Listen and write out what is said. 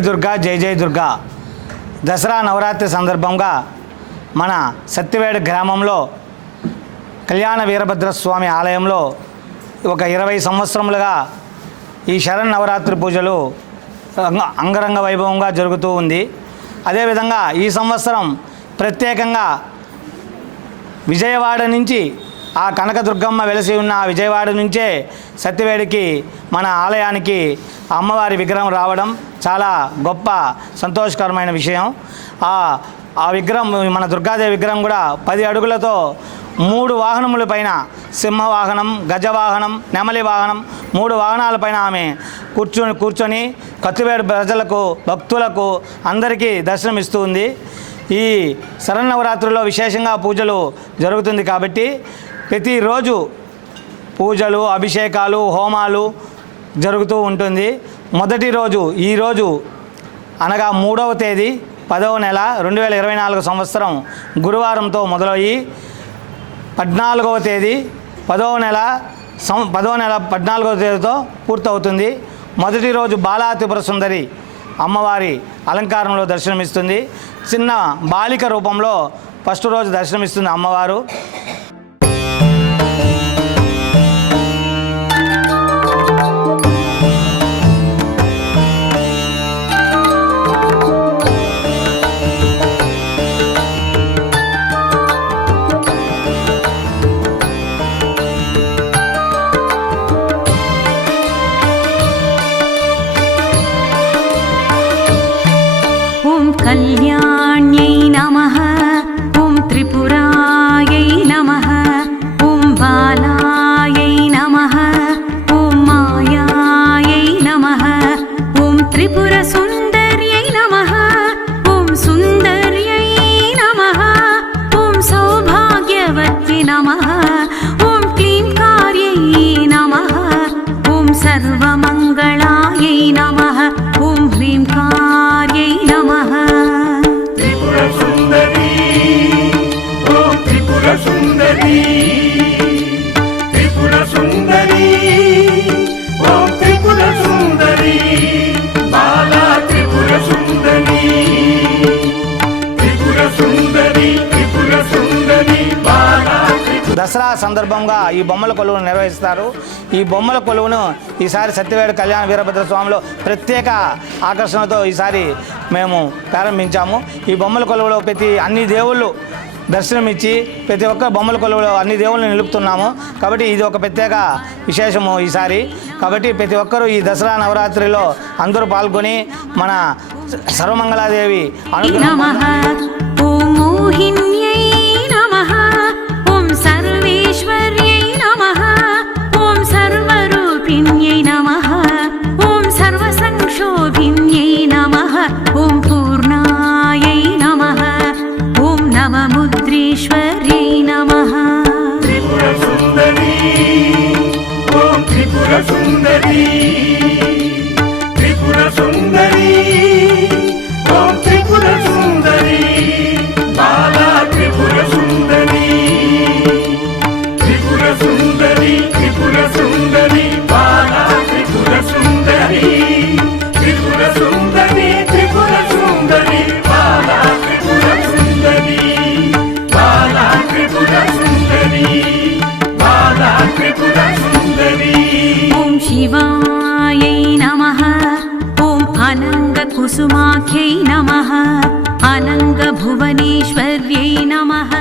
జై జై దుర్గా. దసరా నవరాత్రి సందర్భంగా మన సత్యవేడు గ్రామంలో కళ్యాణ వీరభద్ర స్వామి ఆలయంలో ఒక ఇరవై సంవత్సరములుగా ఈ శరణ్ నవరాత్రి పూజలు అంగ- అంగరంగ వైభవంగా జరుగుతూ ఉంది. అదేవిధంగా ఈ సంవత్సరం ప్రత్యేకంగా విజయవాడ నుంచి ఆ కనకదుర్గమ్మ వెలసి ఉన్న విజయవాడ నుంచే సత్యవేడికి మన ఆలయానికి అమ్మవారి విగ్రహం రావడం చాలా గొప్ప సంతోషకరమైన విషయం. ఆ ఆ విగ్రహం మన దుర్గాదేవి విగ్రహం కూడా పది అడుగులతో మూడు వాహనముల పైన సింహ వాహనం గజ వాహనం నెమలి వాహనం మూడు వాహనాలపైన ఆమె కూర్చొని కూర్చొని కత్తివేడు ప్రజలకు భక్తులకు అందరికీ దర్శనమిస్తూ ఉంది. ఈ శరన్నవరాత్రుల్లో విశేషంగా పూజలు జరుగుతుంది కాబట్టి ప్రతిరోజు పూజలు అభిషేకాలు హోమాలు జరుగుతూ ఉంటుంది. మొదటి రోజు ఈరోజు అనగా మూడవ తేదీ పదవ నెల రెండు వేల ఇరవై నాలుగు సంవత్సరం గురువారంతో మొదలయ్యి పద్నాలుగవ తేదీ పదవ నెల సం పదవ నెల పద్నాలుగవ తేదీతో పూర్తవుతుంది. మొదటి రోజు బాలా త్రిపుర సుందరి అమ్మవారి అలంకారంలో దర్శనమిస్తుంది. చిన్న బాలిక రూపంలో ఫస్ట్ రోజు దర్శనమిస్తుంది అమ్మవారు. திரிபுர சுந்தரியை நமஹா. ஓம் சுந்தரியை நமஹா. ஓம் சௌபாகியவத்தி நமஹா. దసరా సందర్భంగా ఈ బొమ్మల కొలువును నిర్వహిస్తారు. ఈ బొమ్మల కొలువును ఈసారి సత్యవేడు కళ్యాణ వీరభద్ర స్వామిలో ప్రత్యేక ఆకర్షణతో ఈసారి మేము ప్రారంభించాము. ఈ బొమ్మల కొలువులో ప్రతి అన్ని దేవుళ్ళు దర్శనమిచ్చి ప్రతి ఒక్క బొమ్మల కొలువులో అన్ని దేవుళ్ళని నిలుపుతున్నాము. కాబట్టి ఇది ఒక ప్రత్యేక విశేషము ఈసారి. కాబట్టి ప్రతి ఒక్కరూ ఈ దసరా నవరాత్రిలో అందరూ పాల్గొని మన సర్వమంగళాదేవి అనుగ్రహం త్రిపుర సుందరి త్రిపుర సుందరి. अनङ्गकुसुमाख्यै नमः अनङ्गभुवनेश्वर्यै नमः